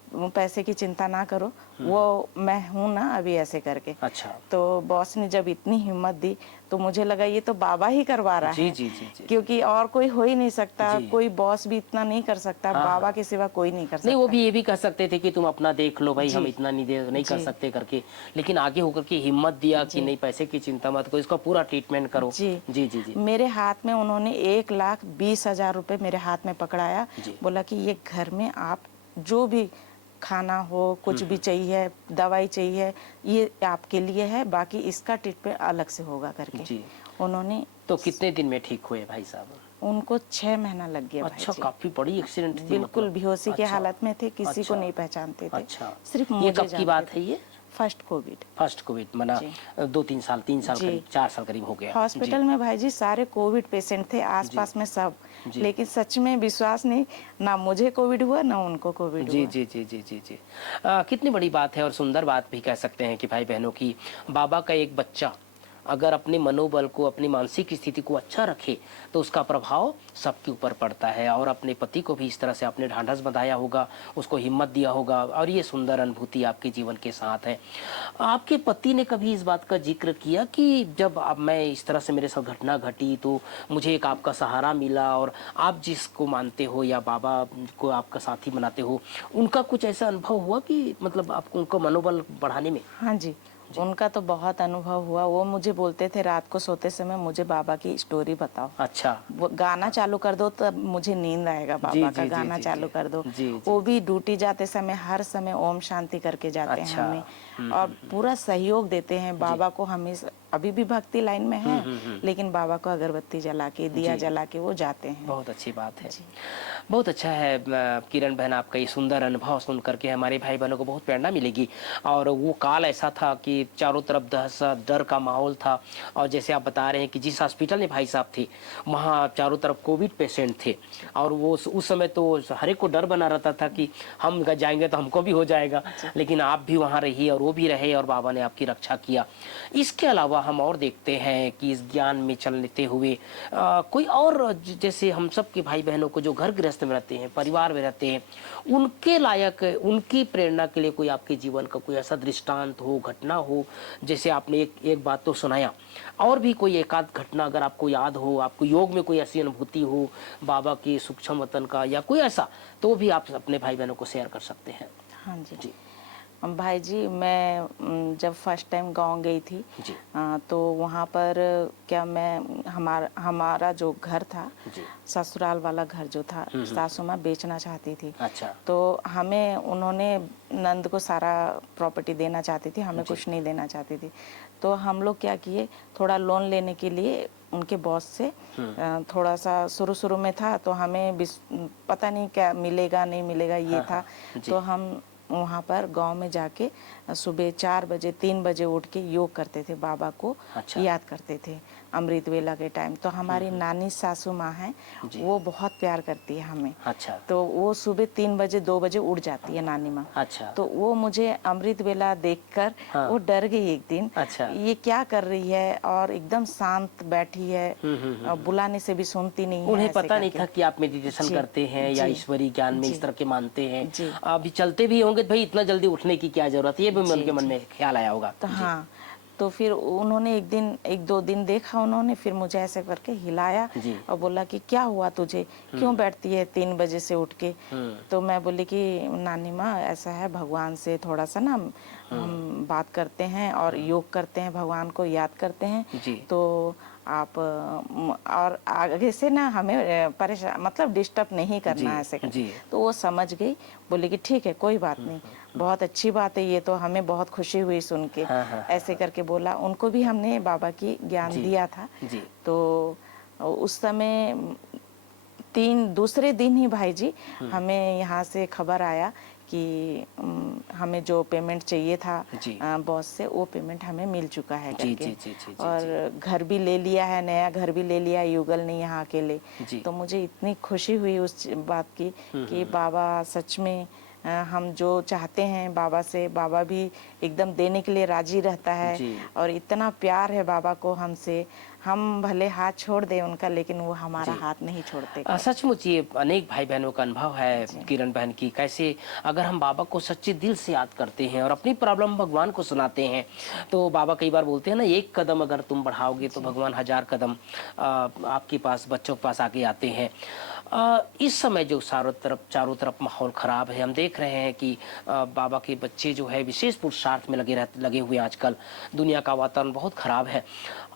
वो पैसे की चिंता ना करो, वो मैं हूं ना अभी, ऐसे करके। अच्छा। तो बॉस ने जब इतनी हिम्मत दी तो मुझे लगा ये तो बाबा ही करवा रहा जी है। जी जी जी। क्योंकि और कोई हो ही नहीं सकता, जी। कोई बॉस भी इतना नहीं कर सकता, बाबा के सिवा कोई नहीं कर सकता। नहीं, वो भी ये भी कह सकते थे कि तुम अपना देख लो भाई, जी। हम इतना नहीं कर जी। सकते करके, लेकिन आगे होकर के हिम्मत दिया कि जी। नहीं, पैसे की चिंता मत करो, इसका पूरा ट्रीटमेंट करो। जी। जी जी जी। मेरे हाथ में उन्होंने 1,20,000 रुपए मेरे हाथ में पकड़ाया। जी। बोला कि ये घर में आप जो भी खाना हो, कुछ भी चाहिए, दवाई चाहिए, ये आपके लिए है, बाकी इसका ट्रीटमेंट अलग से होगा करके। जी। उन्होंने तो कितने दिन में ठीक हुए भाई साहब? उनको 6 महीना लग गया। अच्छा, भाई जी। काफी बड़ी एक्सीडेंट थी बिल्कुल मतलब। बेहोशी की अच्छा। हालत में थे, किसी को अच्छा। नहीं पहचानते थे। अच्छा। सिर्फ ये मुझे कब की जानते बात थे। है ये? First Covid. फर्स्ट कोविड मना जी। 2-3 साल, 3 साल जी। करीब, 4 साल करीब हो गया। हॉस्पिटल में भाई जी सारे कोविड पेशेंट थे, आसपास में सब। जी। लेकिन सच में विश्वास नहीं, ना मुझे कोविड हुआ ना उनको कोविड जी हुआ। जी जी जी जी जी। कितनी बड़ी बात है और सुंदर बात भी कह सकते हैं कि भाई बहनों की, बाबा का एक बच्चा अगर अपने मनोबल को, अपनी मानसिक स्थिति को अच्छा रखे तो उसका प्रभाव सबके ऊपर पड़ता है। और अपने पति को भी इस तरह से आपने ढांढस बंधाया होगा, उसको हिम्मत दिया होगा, और ये सुंदर अनुभूति आपके जीवन के साथ है। आपके पति ने कभी इस बात का जिक्र किया कि जब अब मैं इस तरह से मेरे साथ घटना घटी तो मुझे एक आपका सहारा मिला, और आप जिसको मानते हो या बाबा को आपका साथी बनाते हो, उनका कुछ ऐसा अनुभव हुआ कि मतलब आपको उनको मनोबल बढ़ाने में? हाँ जी, उनका तो बहुत अनुभव हुआ। वो मुझे बोलते थे रात को सोते समय, मुझे बाबा की स्टोरी बताओ। अच्छा। वो गाना चालू कर दो तब मुझे नींद आएगा, जी, बाबा जी, का जी, गाना जी, चालू जी। कर दो। जी, जी, वो भी ड्यूटी जाते समय हर समय ओम शांति करके जाते हैं अच्छा। हमें, और पूरा सहयोग देते हैं बाबा को। हमेशा अभी भी भक्ति लाइन में हैं, लेकिन बाबा को अगरबत्ती जला के, दिया जी। जला के वो जाते हैं। बहुत अच्छी बात है। बहुत अच्छा है किरण बहन, आपका ये सुंदर अनुभव सुन करके हमारे भाई बहनों को बहुत प्रेरणा मिलेगी। और वो काल ऐसा था कि चारों तरफ दहशत, डर का माहौल था, और जैसे आप बता रहे हैं कि जिस हॉस्पिटल में भाई साहब थे वहाँ चारों तरफ कोविड पेशेंट थे, और वो उस समय तो हर एक को डर बना रहता था कि हम जाएंगे तो हमको भी हो जाएगा, लेकिन आप भी वहाँ रही और वो भी रहे और बाबा ने आपकी रक्षा किया। इसके अलावा हम और देखते हैं कि इस ज्ञान में चलते हुए कोई और, जैसे हम सब के भाई बहनों को जो घर गृहस्थ में रहते हैं, परिवार में रहते हैं, उनके लायक, उनकी प्रेरणा के लिए कोई आपके जीवन का कोई ऐसा दृष्टांत हो, घटना हो, जैसे आपने एक बात तो सुनाया, और भी कोई एक आध घटना अगर आपको याद हो, आपको योग में कोई ऐसी अनुभूति हो बाबा के सूक्ष्म वतन का या कोई ऐसा, तो भी आप अपने भाई बहनों को शेयर कर सकते हैं। हाँ जी। भाई जी, मैं जब फर्स्ट टाइम गांव गई थी जी। तो वहाँ पर क्या मैं हमारा जो घर था, ससुराल वाला घर जो था, सासू माँ बेचना चाहती थी। अच्छा। तो हमें उन्होंने, नंद को सारा प्रॉपर्टी देना चाहती थी, हमें कुछ नहीं देना चाहती थी। तो हम लोग क्या किए, थोड़ा लोन लेने के लिए उनके बॉस से, थोड़ा सा शुरू में था तो हमें पता नहीं क्या मिलेगा नहीं मिलेगा ये था। तो हम वहाँ पर गांव में जाके सुबह 4 बजे 3 बजे उठ के योग करते थे, बाबा को याद करते थे अमृत वेला के टाइम। तो हमारी नानी सासू माँ हैं, वो बहुत प्यार करती है हमें। अच्छा। तो वो सुबह 3 बजे 2 बजे उठ जाती है नानी माँ। अच्छा। तो वो मुझे अमृत वेला देखकर वो डर गई एक दिन। अच्छा। ये क्या कर रही है, और एकदम शांत बैठी है, बुलाने से भी सुनती नहीं है। उन्हें पता नहीं था कि आप मेडिटेशन करते हैं या ईश्वरीय ज्ञान में इस तरह के मानते हैं। अभी चलते भी होंगे भाई, इतना जल्दी उठने की क्या जरूरत है, ये भी उनके मन में ख्याल आया होगा। तो हाँ, तो फिर उन्होंने एक दो दिन देखा उन्होंने, फिर मुझे ऐसे करके हिलाया और बोला कि क्या हुआ तुझे, क्यों बैठती है 3 बजे से उठ के। तो मैं बोली कि नानी माँ ऐसा है, भगवान से थोड़ा सा ना हम बात करते हैं और योग करते हैं, भगवान को याद करते हैं, तो आप और आगे से ना हमें परेशान मतलब डिस्टर्ब नहीं करना है ऐसे जी। तो वो समझ गई, बोली कि ठीक है कोई बात नहीं, बहुत अच्छी बात है ये तो, हमें बहुत खुशी हुई सुन के। हाँ, हाँ, ऐसे करके बोला, उनको भी हमने बाबा की ज्ञान जी, दिया था। जी, तो उस समय दूसरे दिन ही भाई जी हमें यहाँ से खबर आया कि हमें जो पेमेंट चाहिए था जी, बॉस से, वो पेमेंट हमें मिल चुका है जी, करके। जी, जी, जी, जी, और घर भी ले लिया है, नया घर भी ले लिया है, युगल ने यहाँ अकेले। जी। तो मुझे इतनी खुशी हुई उस बात की कि बाबा सच में हम जो चाहते हैं बाबा से, बाबा भी एकदम देने के लिए राजी रहता है। जी। और इतना प्यार है बाबा को हमसे, हम भले हाथ छोड़ दें उनका लेकिन वो हमारा जी। हाथ नहीं छोड़ते। सचमुच ये अनेक भाई बहनों का अनुभव है किरण बहन की, कैसे अगर हम बाबा को सच्चे दिल से याद करते हैं और अपनी प्रॉब्लम भगवान को सुनाते हैं, तो बाबा कई बार बोलते हैं ना, एक कदम अगर तुम बढ़ाओगे तो भगवान 1000 कदम आपके पास, बच्चों के पास आगे आते हैं। इस समय जो चारों तरफ माहौल खराब है, हम देख रहे हैं कि बाबा के बच्चे जो है विशेष पुरुषार्थ में लगे हुए हैं आजकल, दुनिया का वातावरण बहुत खराब है।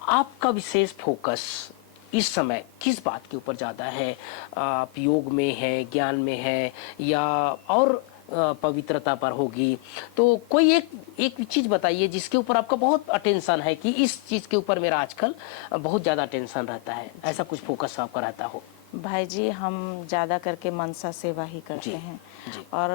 आपका विशेष फोकस इस समय किस बात के ऊपर ज़्यादा है? आप योग में है, ज्ञान में है, या और पवित्रता पर होगी? तो कोई एक चीज़ बताइए जिसके ऊपर आपका बहुत अटेंशन है कि इस चीज़ के ऊपर मेरा आजकल बहुत ज़्यादा अटेंशन रहता है, ऐसा कुछ फोकस आपका रहता हो। भाई जी हम ज़्यादा करके मनसा सेवा ही करते जी, हैं। जी, और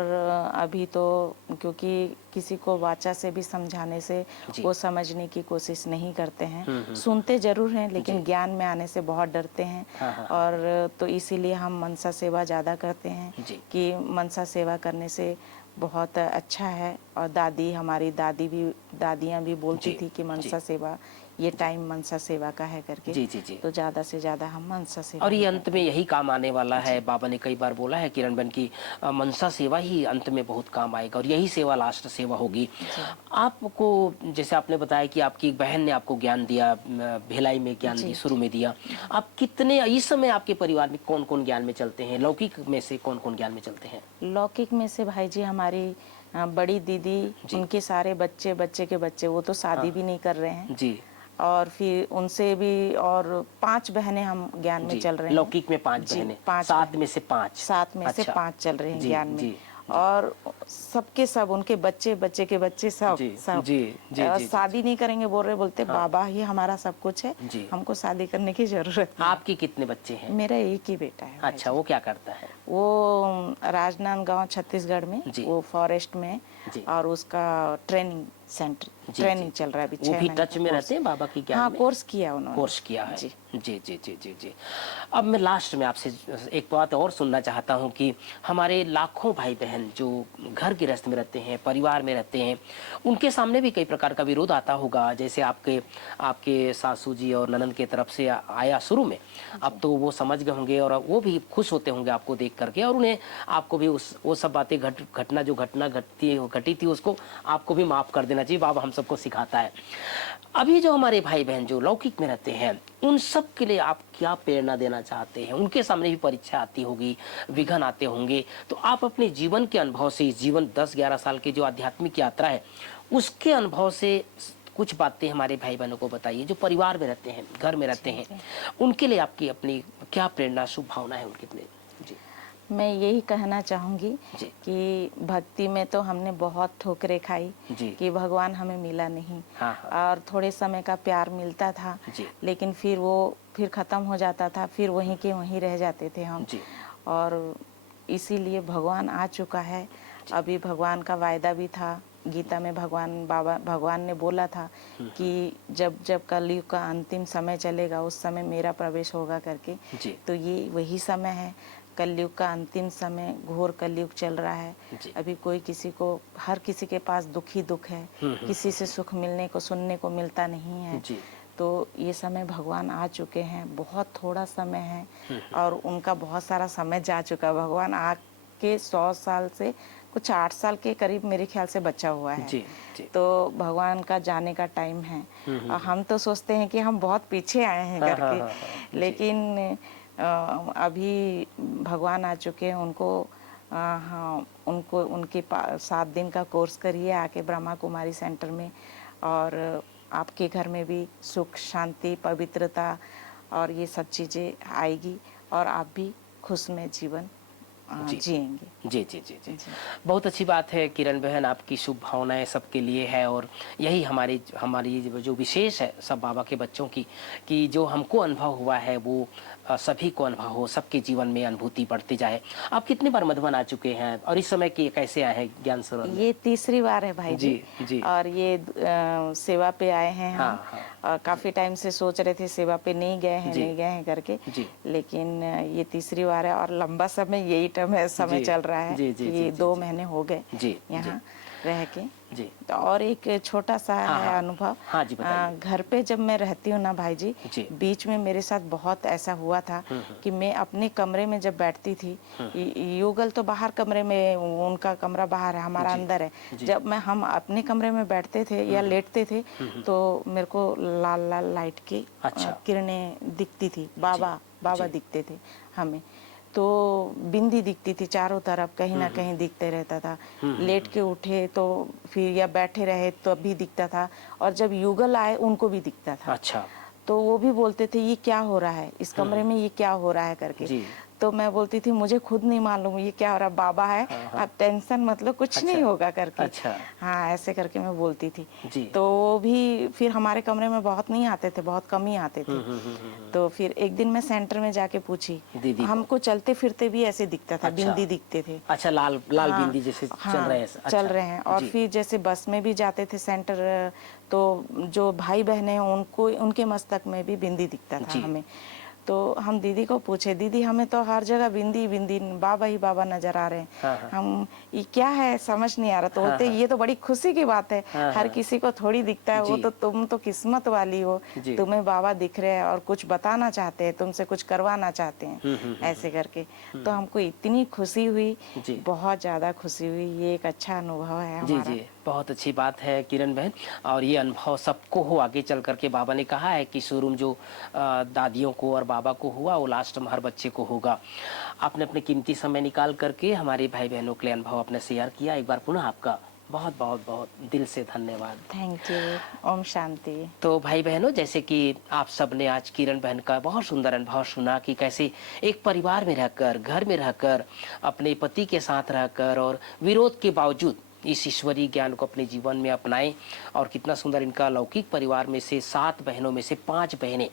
अभी तो क्योंकि किसी को वाचा से भी समझाने से जी। वो समझने की कोशिश नहीं करते हैं, हुँ, हुँ, सुनते ज़रूर हैं जी। लेकिन ज्ञान में आने से बहुत डरते हैं। हाँ, हाँ, और तो इसीलिए हम मनसा सेवा ज़्यादा करते हैं जी, कि मनसा सेवा करने से बहुत अच्छा है। और दादियाँ भी बोलती जी, थी कि जी, मनसा सेवा, ये टाइम मनसा सेवा का है करके। जी, जी, जी। तो ज़्यादा से ज़्यादा हम मनसा सेवा और ही ये अंत करते में हैं। यही काम आने वाला है। बाबा ने कई बार बोला है किरण बहन की, मनसा सेवा ही अंत में बहुत काम आएगा और यही सेवा लास्ट सेवा होगी। जी आपको, जैसे आपने बताया कि आपकी एक बहन ने आपको ज्ञान दिया, भिलाई में ज्ञान जी दी, शुरू में दिया। आप कितने इस समय आपके परिवार में कौन कौन ज्ञान में चलते हैं? लौकिक में से कौन कौन ज्ञान में चलते हैं? लौकिक में से भाई जी हमारी बड़ी दीदी, जी। उनके सारे बच्चे, बच्चे के बच्चे, वो तो शादी भी नहीं कर रहे हैं। जी, और फिर उनसे भी और 5 बहनें हम ज्ञान में जी। चल रहे हैं। लौकिक में 5 जी बहनें, 5 7 बहनें, में से 5। 7 में से अच्छा। 5 चल रहे हैं जी, ज्ञान में। जी, जी, और सबके सब उनके बच्चे, बच्चे के बच्चे सब जी, सब जी, जी, जी, जी, शादी नहीं करेंगे बोल रहे, बोलते हाँ। बाबा ही हमारा सब कुछ है, जी। हमको शादी करने की जरूरत नहीं। आपके कितने बच्चे हैं? मेरा एक ही बेटा है भाई अच्छा, जी। वो क्या करता है? वो राजनांदगांव छत्तीसगढ़ में, जी। वो फॉरेस्ट में है। जी। और उसका ट्रेनिंग सेंटर, जी, ट्रेनिंग जी, चल रहा है अभी वो 6 भी महीने टच का में कोर्स। रहते हैं बाबा की ज्ञान हाँ में? कोर्स किया उन्होंने। कोर्स किया है। जी जी, जी, जी, जी, जी। अब मैं लास्ट में आपसे एक बात और सुनना चाहता हूँ कि हमारे लाखों भाई बहन जो घर गृहस्थ में रहते हैं, परिवार में रहते हैं, उनके सामने भी कई प्रकार का विरोध आता होगा। जैसे आपके आपके सासू जी और ननद के तरफ से आया शुरू में, अब तो वो समझ गए होंगे और वो भी खुश होते होंगे आपको देख करके, और उन्हें आपको भी वो सब बातें जो घटना घटी थी उसको आपको भी माफ़ कर देना चाहिए। बाबा हम सबको सिखाता है। अभी जो हमारे भाई बहन जो लौकिक में रहते हैं, उन सब के लिए आप क्या प्रेरणा देना चाहते हैं? उनके सामने भी परीक्षा आती होगी, विघ्न आते होंगे, तो आप अपने जीवन के अनुभव से, इस जीवन 10-11 साल की जो आध्यात्मिक यात्रा है, उसके अनुभव से कुछ बातें हमारे भाई बहनों को बताइए जो परिवार में रहते हैं, घर में रहते हैं। उनके लिए आपकी अपनी क्या प्रेरणा, शुभ भावना है उनके लिए? जी, मैं यही कहना चाहूँगी जी, कि भक्ति में तो हमने बहुत ठोकरें खाई जी। कि भगवान हमें मिला नहीं। हाँ, हाँ। और थोड़े समय का प्यार मिलता था, जी, लेकिन फिर वो फिर ख़त्म हो जाता था, फिर वहीं के वहीं रह जाते थे हम। जी, और इसीलिए भगवान आ चुका है। अभी भगवान का वायदा भी था, गीता में भगवान ने बोला था कि जब जब कलयुग का अंतिम समय चलेगा उस समय मेरा प्रवेश होगा करके। जी, तो ये वही समय है, कलयुग का अंतिम समय, घोर कलयुग चल रहा है। जी। अभी कोई किसी को, हर किसी के पास दुख ही दुख है, किसी से सुख मिलने को, सुनने को मिलता नहीं है। जी। तो ये समय भगवान आ चुके हैं, बहुत थोड़ा समय है और उनका बहुत सारा समय जा चुका है। भगवान आके 100 साल से कुछ 8 साल के करीब मेरे ख्याल से बचा हुआ है। जी, जी। तो भगवान का जाने का टाइम है। और हम तो सोचते हैं कि हम बहुत पीछे आए हैं हाँ, हाँ, करके, हाँ, हाँ, जी। लेकिन अभी भगवान आ चुके हैं। हाँ, उनको उनके 7 दिन का कोर्स करिए आके ब्रह्मा कुमारी सेंटर में, और आपके घर में भी सुख शांति पवित्रता और ये सब चीज़ें आएगी और आप भी खुश में जीवन जी। जिएंगे। जी जी जी जी जी। बहुत अच्छी बात है किरण बहन, आपकी शुभ भावनाएं सबके लिए है और यही हमारी हमारी जो विशेष है सब बाबा के बच्चों की, कि जो हमको अनुभव हुआ है वो सभी को अनुभव हो, सबके जीवन में अनुभूति बढ़ती जाए। आप कितनी बार मधुबन आ चुके हैं और इस समय के कैसे आए हैं ज्ञान सरोवर में? ये तीसरी बार है भाई जी। जी। और ये सेवा पे आए हैं हम। हाँ, हाँ। और काफी टाइम से सोच रहे थे सेवा पे नहीं गए हैं जी। नहीं गए हैं करके, जी। लेकिन ये तीसरी बार है और लंबा समय यही समय जी। चल रहा है जी, जी, कि जी, जी, 2 जी। महीने हो गए जी, यहाँ रह के। जी। तो और एक छोटा सा हाँ, है हाँ। अनुभव। हाँ जी, बताइए। घर पे जब मैं रहती हूँ ना भाई जी, जी। बीच में मेरे साथ बहुत ऐसा हुआ था कि मैं अपने कमरे में जब बैठती थी, युगल तो बाहर कमरे में, उनका कमरा बाहर है, हमारा जी। अंदर है। जी। जब हम अपने कमरे में बैठते थे या लेटते थे तो मेरे को लाल लाल लाइट की अच्छा। किरणें दिखती थी। बाबा जी। दिखते थे हमें। तो बिंदी दिखती थी चारों तरफ, कहीं ना कहीं दिखते रहता था। लेट के उठे तो फिर या बैठे रहे तो भी दिखता था, और जब युगल आए उनको भी दिखता था। अच्छा। तो वो भी बोलते थे ये क्या हो रहा है इस कमरे में, ये क्या हो रहा है करके। जी। तो मैं बोलती थी मुझे खुद नहीं मालूम ये क्या हो रहा है, बाबा है, हाँ। आप टेंशन मतलब कुछ अच्छा। नहीं होगा करके। अच्छा। हाँ, ऐसे करके मैं बोलती थी। जी। तो वो भी फिर हमारे कमरे में बहुत नहीं आते थे, बहुत कम ही आते थे। तो फिर एक दिन मैं सेंटर में जाके पूछी, दीदी को। हमको चलते फिरते भी ऐसे दिखता था। अच्छा। बिंदी दिखते थे। अच्छा, लाल लाल हाँ, बिंदी जैसे चल हाँ, रहे हैं। चल अच्छा। रहे हैं। और जी। फिर जैसे बस में भी जाते थे सेंटर, तो जो भाई बहने हैं उनको, उनके मस्तक में भी बिंदी दिखता था जी। हमें। तो हम दीदी को पूछे, दीदी हमें तो हर जगह बिंदी बिंदी, बाबा ही बाबा नजर आ रहे हैं। हाँ। हम ये क्या है समझ नहीं आ रहा। तो हाँ, बोलते हाँ। ये तो बड़ी खुशी की बात है, हाँ, हर हाँ। किसी को थोड़ी दिखता है। वो जी। तो तुम तो किस्मत वाली हो, जी। तुम्हें बाबा दिख रहे हैं और कुछ बताना चाहते हैं, तुमसे कुछ करवाना चाहते हैं, ऐसे करके। तो हमको इतनी खुशी हुई, जी। बहुत ज़्यादा खुशी हुई। ये एक अच्छा अनुभव है जी हमारा। जी बहुत अच्छी बात है किरण बहन, और ये अनुभव सबको हो आगे चल करके। बाबा ने कहा है कि शुरू जो दादियों को और बाबा को हुआ वो लास्ट में हर बच्चे को होगा। आपने अपने कीमती समय निकाल करके हमारे भाई बहनों के लिए अनुभव अपने शेयर किया। एक बार पुनः आपका बहुत बहुत बहुत दिल से धन्यवाद। Thank you. ओम शांति। तो भाई बहनों, जैसे कि आप सब ने आज किरण बहन का बहुत सुंदर अनुभव सुना कि कैसे एक परिवार में रहकर, घर में रहकर, अपने पति के साथ रहकर और विरोध के बावजूद इस ईश्वरीय ज्ञान को अपने जीवन में अपनाएं। और कितना सुंदर इनका लौकिक परिवार में से 7 बहनों में से 5 बहनें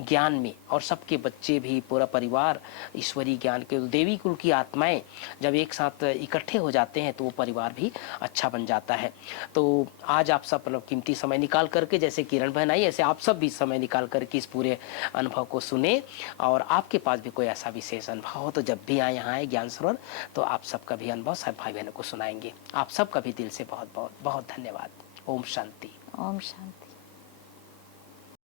ज्ञान में, और सबके बच्चे भी, पूरा परिवार ईश्वरीय ज्ञान के, देवी कुल की आत्माएं जब एक साथ इकट्ठे हो जाते हैं तो वो परिवार भी अच्छा बन जाता है। तो आज आप सब अपना कीमती समय निकाल करके, जैसे किरण बहन आई ऐसे आप सब भी समय निकाल करके इस पूरे अनुभव को सुने। और आपके पास भी कोई ऐसा विशेष अनुभव हो तो जब भी आए यहाँ आए ज्ञान सरोवर, तो आप सबका भी अनुभव सब भाई बहनों को सुनाएंगे। आप सबका भी दिल से बहुत बहुत बहुत धन्यवाद। ओम शांति। ओम शांति।